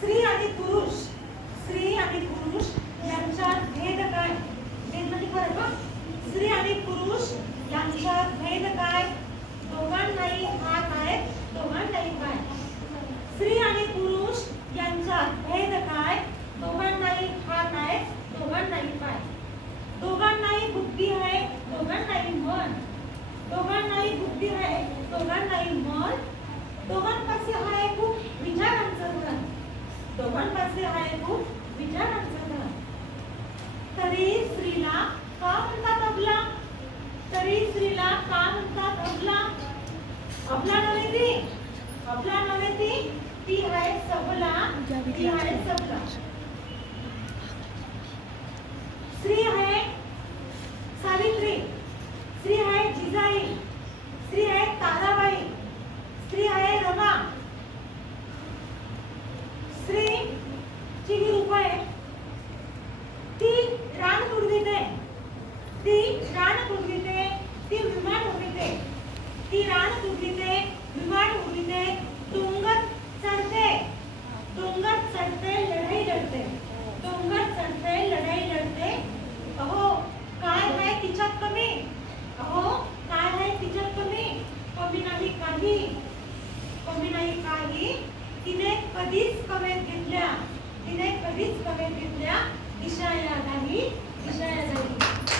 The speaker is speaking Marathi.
स्त्री आणि पुरुष, स्त्री आणि पुरुष यांच्यात भेद काय? भेद म्हणजे फरक का? स्त्री आणि पुरुष यांच्यात भेद काय? दोघांनाही हात आहेत, दोघांनाही पाय. स्त्री आणि पुरुष यांच्यात भेद काय? दोघांनाही हात आहेत, दोघांनाही पाय. दोघांनाही बुद्धी आहे, दोघांनाही मन. दोघांनाही बुद्धी आहे, दोघांनाही मन. दोघांपाशी आहे खूप विचारांचं धन. दोघांपाशी आहे खूप विचारांचं धन. तरी स्त्रीला का म्हणतात अबला? तरी स्त्रीला का म्हणतात अबला? अबला नव्हे ती, अबला नव्हे ती, ती आहे सबला, ती आहे सबला. स्त्री आहे सावित्री, स्त्री आहे जिजाई, स्त्री आहे ताराबाई, स्त्री आहे रमा. स्त्री ची ही रूप आहे. ती रान पुरविते, ती रान पुरविते, ती विमान उडविते, ती रान पुरविते, विमान उडविते, डोंगर चढते, डोंगर चढते, लढाई लढते, डोंगर चढते, लढाई लढते. अहो काय आहे तिच्यात कमी? अहो काय आहे तिच्यात कमी? कमी नाही काही, कमी नाही काही. तिने कधीच कमेत घेतल्या, तिने कधीच कमेत घेतल्या. दिशा या नाही, दिशा या नाही.